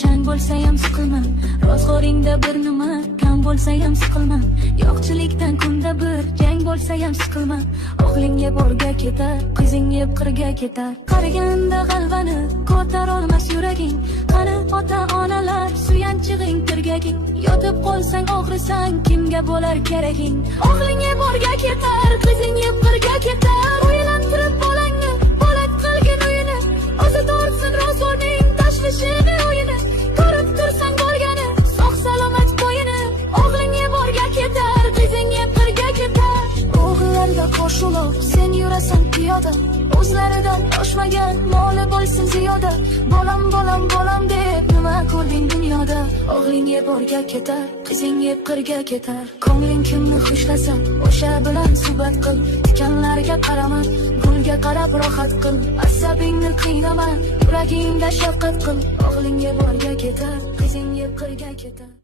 chang bo'lsa ham siqilma, ro'zg'oringda bir nima kam bo'lsa ham siqilma, yo'qchilikdan kunda bir jang bo'lsa ham siqilma. O'g'ling yeb o'rga ketar, qizing yeb qirga ketar. Qariganda g'alvani ko'tar olmas yuraging. Qani ota-onalar suyanchig'ing tirgaging. Yotib qolsang og'risang kimga bo'lar keraging. O'g'ling yeb o'rga ketar, qizing yeb qirga ketar. O'ylantirib bolangni bolat qilgin uyini, o'zi tortsin ro'zg'orning tashvishini o'yini. Ko'rib tursan bo'lgani sog' salomat bo'yini. O'g'ling yeb o'rga ketar, qizing yeb qirga ketar. O'g'illarda qosh ulov, sen yurasan piyoda, o'zlaridan oshmagan moli bo'lsin ziyoda. Bolam bolam bolam deb nima ko'rding dunyoda? O'g'ling yeb o'rga ketar, qizing yeb qirga ketar. Ko'ngling kimni xushlasa o'sha bilan suhbat qil. Tikanlarga qarama, gulga qarab rohat qil. Asabingni qiynama, yuragingda shafqat qil. O'g'ling yeb o'rga ketar, qizing yeb qirga ketar.